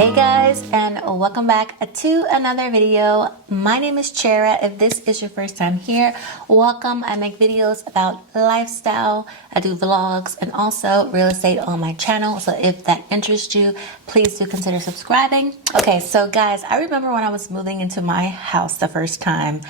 Hey guys, and welcome back to another video. My name is Chera. If this is your first time here, welcome. I make videos about lifestyle, I do vlogs, and also real estate on my channel. So if that interests you, please do consider subscribing. Okay, so guys, I remember when I was moving into my house the first time,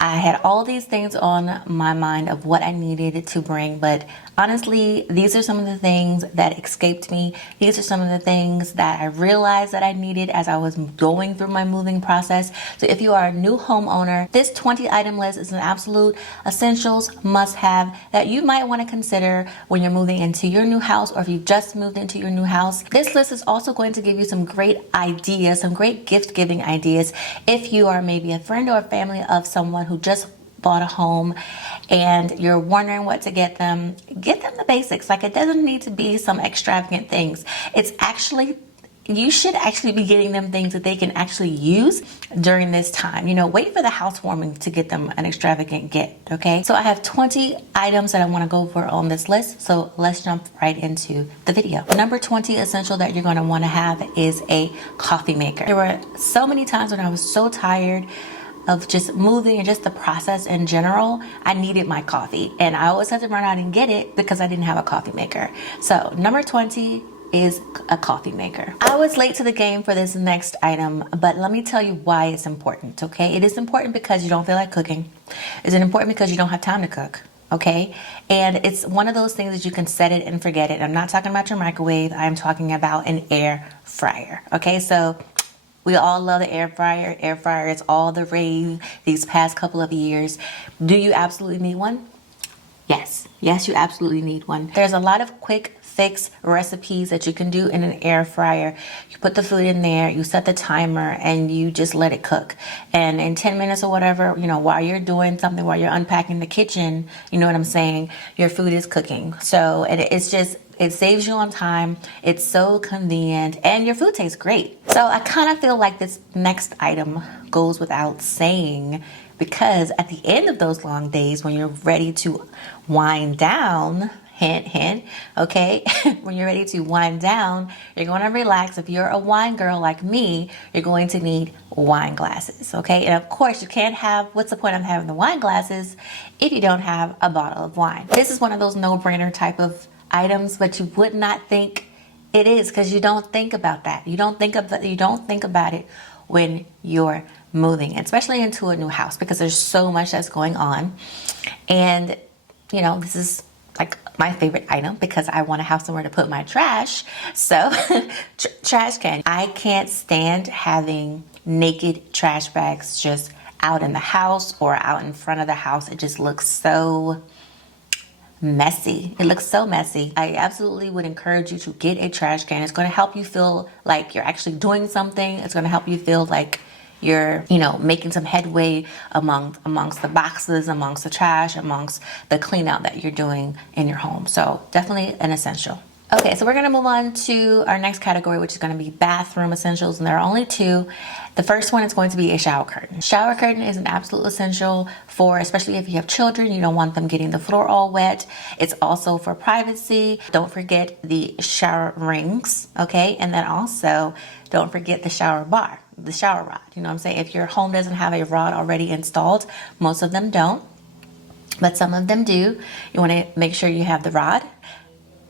I had all these things on my mind of what I needed to bring, but honestly, these are some of the things that escaped me. These are some of the things that I realized that I needed as I was going through my moving process. So if you are a new homeowner, this 20 item list is an absolute essentials must have that you might want to consider when you're moving into your new house, or if you've just moved into your new house. This list is also going to give you some great ideas, some great gift giving ideas if you are maybe a friend or a family of someone who just bought a home and you're wondering what to get them the basics. Like, it doesn't need to be some extravagant things. It's actually, you should actually be getting them things that they can actually use during this time. You know, wait for the housewarming to get them an extravagant gift, okay? So I have 20 items that I want to go over on this list. So let's jump right into the video. Number 20 essential that you're going to want to have is a coffee maker. There were so many times when I was so tired of just moving and just the process in general, I needed my coffee. And I always had to run out and get it because I didn't have a coffee maker. So number 20 is a coffee maker. I was late to the game for this next item, but let me tell you why it's important, okay? It is important because you don't feel like cooking. It's important because you don't have time to cook, okay? And it's one of those things that you can set it and forget it. I'm not talking about your microwave. I'm talking about an air fryer, okay? So we all love the air fryer. Air fryer is all the rage these past couple of years. Do you absolutely need one? Yes. Yes, you absolutely need one. There's a lot of quick fix recipes that you can do in an air fryer. You put the food in there, you set the timer, and you just let it cook. And in 10 minutes or whatever, you know, while you're doing something, while you're unpacking the kitchen, you know what I'm saying, your food is cooking. So it's just, it saves you on time. It's so convenient and your food tastes great. So I kind of feel like this next item goes without saying, because at the end of those long days, when you're ready to wind down, hint, hint, okay? When you're ready to wind down, you're going to relax. If you're a wine girl like me, you're going to need wine glasses, okay? And of course, you can't have, what's the point of having the wine glasses if you don't have a bottle of wine? This is one of those no-brainer type of items, but you would not think it is because you don't think about that. You don't think about it when you're moving, especially into a new house, because there's so much that's going on. And you know, this is like my favorite item because I want to have somewhere to put my trash. So trash can. I can't stand having naked trash bags just out in the house or out in front of the house. It just looks so messy. It looks so messy. I absolutely would encourage you to get a trash can. It's going to help you feel like you're actually doing something. It's going to help you feel like you're, you know, making some headway amongst the boxes, amongst the trash, amongst the clean out that you're doing in your home. So definitely an essential. Okay, so we're going to move on to our next category, which is going to be bathroom essentials, and there are only two. The first one is going to be a shower curtain. Shower curtain is an absolute essential for, especially if you have children, you don't want them getting the floor all wet. It's also for privacy. Don't forget the shower rings, okay? And then also don't forget the shower bar, the shower rod. You know what I'm saying? If your home doesn't have a rod already installed, most of them don't, but some of them do. You want to make sure you have the rod,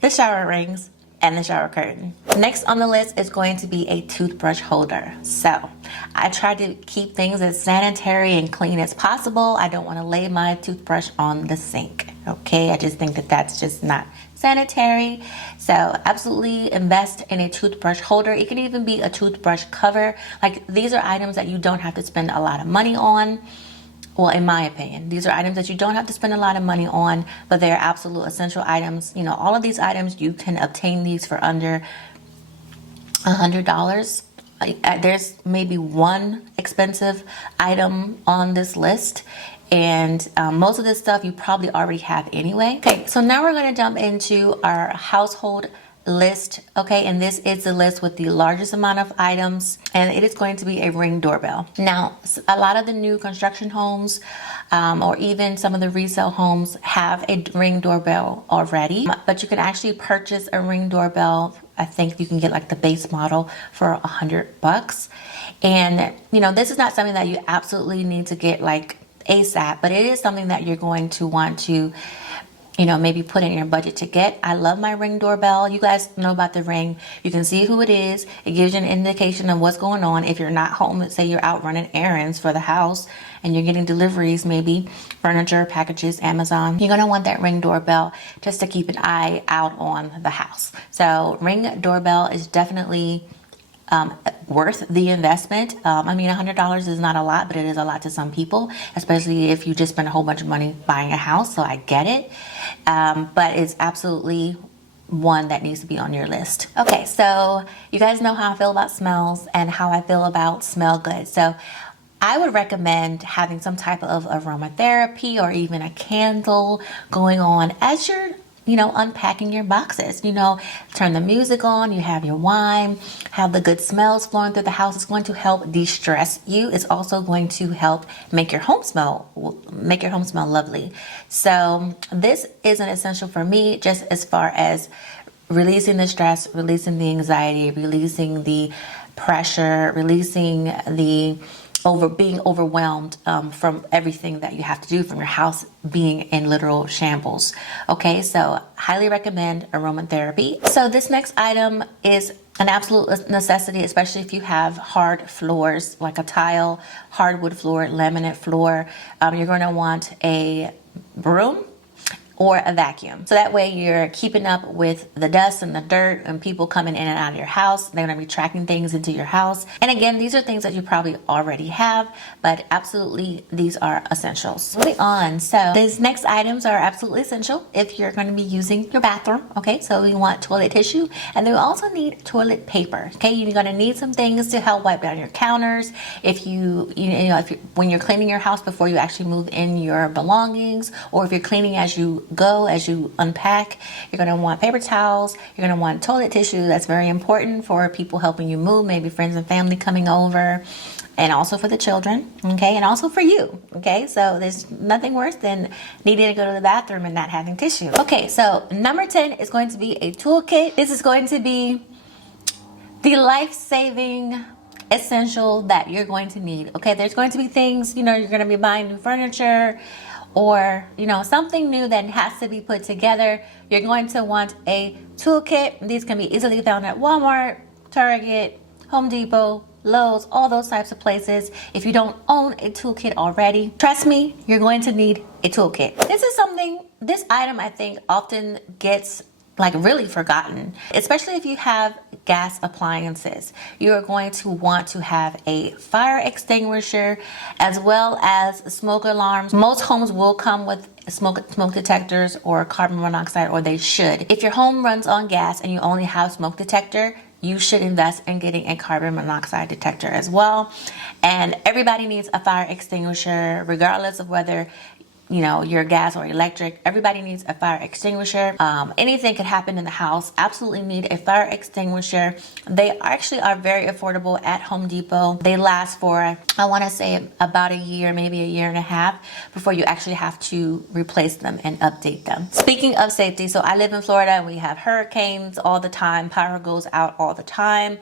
the shower rings, and the shower curtain. Next on the list is going to be a toothbrush holder. So I try to keep things as sanitary and clean as possible. I don't want to lay my toothbrush on the sink, okay? I just think that that's just not sanitary. So absolutely invest in a toothbrush holder. It can even be a toothbrush cover. Like, these are items that you don't have to spend a lot of money on. Well, in my opinion, these are items that you don't have to spend a lot of money on, but they're absolute essential items. You know, all of these items, you can obtain these for under $100. There's maybe one expensive item on this list, and most of this stuff you probably already have anyway. Okay, so now we're going to jump into our household list, okay? And this is the list with the largest amount of items, and it is going to be a Ring doorbell. Now, a lot of the new construction homes or even some of the resale homes have a Ring doorbell already, but you can actually purchase a Ring doorbell I think you can get like the base model for $100. And this is not something that you absolutely need to get like ASAP, but it is something that you're going to want to maybe put in your budget to get. I love my Ring doorbell. You guys know about the Ring. You can see who it is. It gives you an indication of what's going on. If you're not home, let's say you're out running errands for the house and you're getting deliveries, maybe furniture, packages, Amazon, you're going to want that Ring doorbell just to keep an eye out on the house. So Ring doorbell is definitely worth the investment. I mean, $100 is not a lot, but it is a lot to some people, especially if you just spend a whole bunch of money buying a house. So I get it. But it's absolutely one that needs to be on your list. Okay, so you guys know how I feel about smells and how I feel about smell good. So I would recommend having some type of aromatherapy or even a candle going on as you're unpacking your boxes. Turn the music on, you have your wine, have the good smells flowing through the house. It's going to help de-stress you. It's also going to help make your home smell lovely. So this is an essential for me, just as far as releasing the stress, releasing the anxiety, releasing the pressure, releasing the being overwhelmed from everything that you have to do, from your house being in literal shambles. Okay, so highly recommend aromatherapy. So this next item is an absolute necessity, especially if you have hard floors like a tile, hardwood floor, laminate floor. You're going to want a broom or a vacuum. So that way you're keeping up with the dust and the dirt and people coming in and out of your house. They're going to be tracking things into your house. And again, these are things that you probably already have, but absolutely these are essentials. Moving on. So these next items are absolutely essential if you're going to be using your bathroom. Okay, so you want toilet tissue, and then we also need toilet paper. Okay, you're going to need some things to help wipe down your counters. If when you're cleaning your house before you actually move in your belongings, or if you're cleaning as you unpack, you're going to want paper towels, you're going to want toilet tissue. That's very important for people helping you move, maybe friends and family coming over, and also for the children, okay, and also for you, okay. So there's nothing worse than needing to go to the bathroom and not having tissue. Okay, so number 10 is going to be a toolkit. This is going to be the life-saving essential that you're going to need. Okay, there's going to be things, you're going to be buying new furniture, or something new that has to be put together. You're going to want a toolkit. These can be easily found at Walmart, Target, Home Depot, Lowe's, all those types of places. If you don't own a toolkit already, trust me, you're going to need a toolkit. This item I think often gets really forgotten, especially if you have gas appliances. You are going to want to have a fire extinguisher as well as smoke alarms. Most homes will come with smoke detectors or carbon monoxide, or they should. If your home runs on gas and you only have smoke detector, you should invest in getting a carbon monoxide detector as well. And everybody needs a fire extinguisher, regardless of whether your gas or electric. Everybody needs a fire extinguisher. Anything could happen in the house. Absolutely need a fire extinguisher. They actually are very affordable at Home Depot. They last for, I want to say, about a year, maybe a year and a half before you actually have to replace them and update them. Speaking of safety, so I live in Florida and we have hurricanes all the time. Power goes out all the time.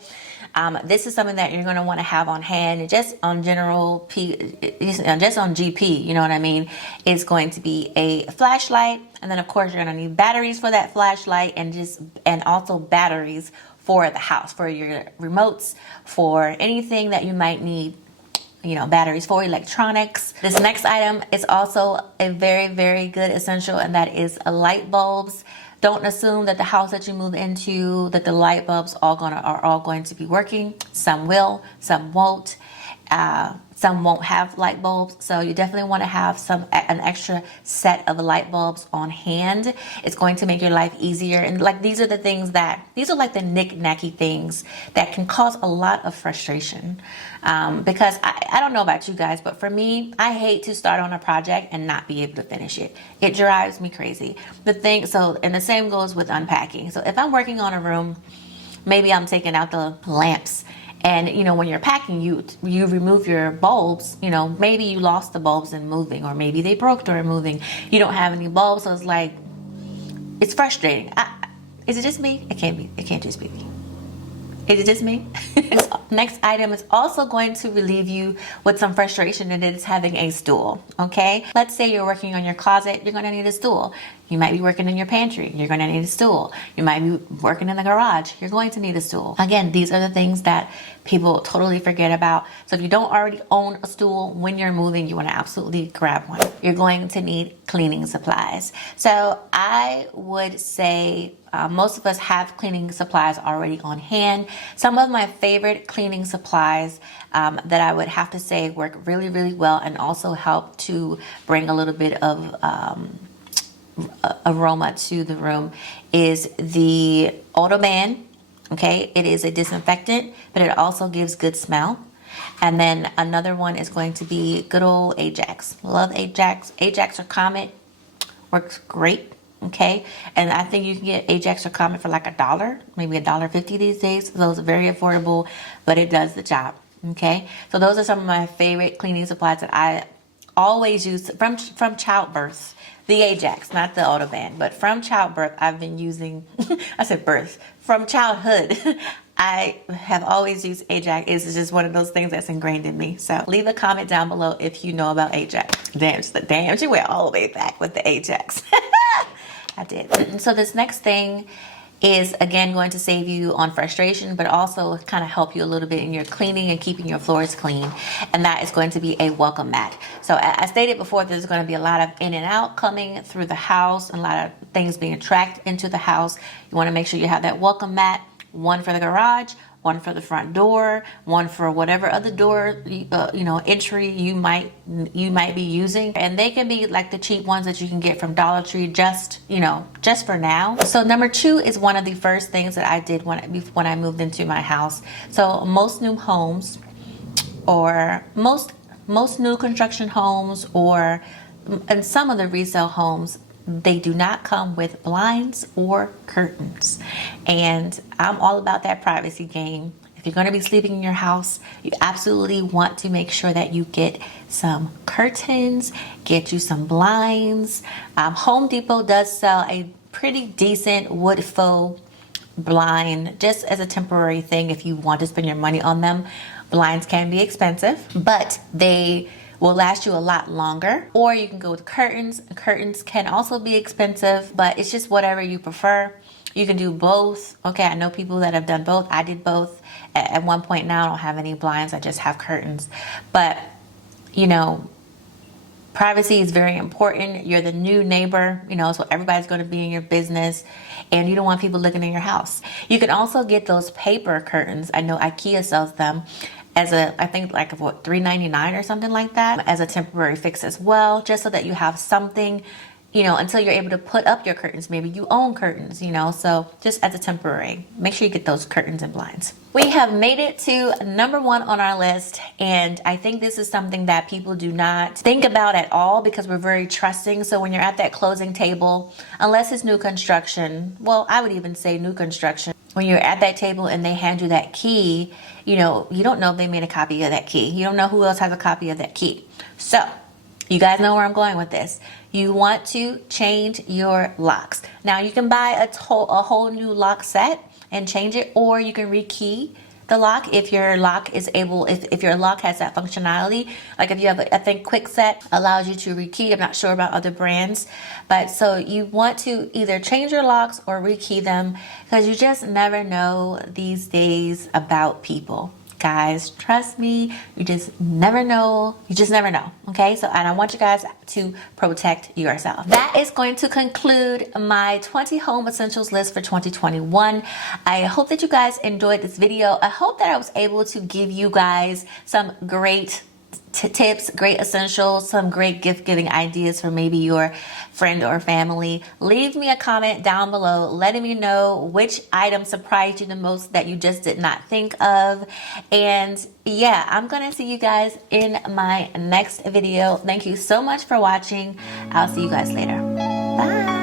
This is something that you're going to want to have on hand, just on just on GP, you know what I mean? It's going to be a flashlight, and then of course you're going to need batteries for that flashlight, and also batteries for the house, for your remotes, for anything that you might need, batteries for electronics. This next item is also a very, very good essential, and that is light bulbs. Don't assume that the house that you move into, that the light bulbs are all going to be working. Some will, some won't. Some won't have light bulbs, so you definitely want to have an extra set of light bulbs on hand. It's going to make your life easier. And these are like the knick-knacky things that can cause a lot of frustration. Because I don't know about you guys, but for me, I hate to start on a project and not be able to finish it. It drives me crazy. And the same goes with unpacking. So if I'm working on a room, maybe I'm taking out the lamps. And, when you're packing, you remove your bulbs, maybe you lost the bulbs in moving, or maybe they broke during moving. You don't have any bulbs, so it's frustrating. Is it just me? It can't be. It can't just be me. Is it just me? Next item is also going to relieve you with some frustration, and it is having a stool. Okay, let's say you're working on your closet, you're going to need a stool. You might be working in your pantry, you're going to need a stool. You might be working in the garage, you're going to need a stool. Again, these are the things that people totally forget about. So if you don't already own a stool, when you're moving, you want to absolutely grab one. You're going to need cleaning supplies. So I would say most of us have cleaning supplies already on hand. Some of my favorite cleaning supplies that I would have to say work really, really well and also help to bring a little bit of aroma to the room is the Autoban. Okay, it is a disinfectant, but it also gives good smell. And then another one is going to be good old Ajax. Love Ajax. Ajax or Comet works great. Okay, and I think you can get Ajax or Comet for like $1, maybe $1.50 these days. So it's very affordable, but it does the job. Okay, so those are some of my favorite cleaning supplies that I always use from childbirth. The Ajax, not the Autoban, but from childbirth, I've been using, I said birth, from childhood, I have always used Ajax. It's just one of those things that's ingrained in me. So leave a comment down below if you know about Ajax. Damn, she went all the way back with the Ajax. I did. So this next thing is again going to save you on frustration, but also kind of help you a little bit in your cleaning and keeping your floors clean. And that is going to be a welcome mat. So I stated before, there's going to be a lot of in and out coming through the house, and a lot of things being tracked into the house. You want to make sure you have that welcome mat, one for the garage, one for the front door, one for whatever other door entry you might be using. And they can be like the cheap ones that you can get from Dollar Tree, just for now. So number 2 is one of the first things that I did when I moved into my house. So most new homes, or most new construction homes, and some of the resale homes, they do not come with blinds or curtains. And I'm all about that privacy game. If you're going to be sleeping in your house, you absolutely want to make sure that you get some curtains, get you some blinds. Home Depot does sell a pretty decent wood faux blind just as a temporary thing if you want to spend your money on them. Blinds can be expensive, but they will last you a lot longer. Or you can go with curtains. Curtains can also be expensive, but it's just whatever you prefer. You can do both. Okay, I know people that have done both. I did both at one point. Now I don't have any blinds, I just have curtains. But privacy is very important. You're the new neighbor, so everybody's going to be in your business, and you don't want people looking in your house. You can also get those paper curtains. I know IKEA sells them as I think like $3.99 or something like that, as a temporary fix as well, just so that you have something, until you're able to put up your curtains. Maybe you own curtains, so just as a temporary. Make sure you get those curtains and blinds. We have made it to number 1 on our list, and I think this is something that people do not think about at all because we're very trusting. So when you're at that closing table, unless it's new construction, well, I would even say new construction, when you're at that table and they hand you that key, you don't know if they made a copy of that key. You don't know who else has a copy of that key. So you guys know where I'm going with this. You want to change your locks. Now you can buy a whole new lock set and change it, or you can rekey the lock if your lock is able, if your lock has that functionality. Like if you have, I think Quickset allows you to rekey. I'm not sure about other brands, but so you want to either change your locks or rekey them, because you just never know these days about people. Guys, trust me, you just never know. You just never know. Okay, so and I want you guys to protect yourself. That is going to conclude my 20 home essentials list for 2021. I hope that you guys enjoyed this video. I hope that I was able to give you guys some great tips, great essentials, some great gift giving ideas for maybe your friend or family. Leave me a comment down below letting me know which item surprised you the most that you just did not think of. And yeah, I'm gonna see you guys in my next video. Thank you so much for watching. I'll see you guys later. Bye.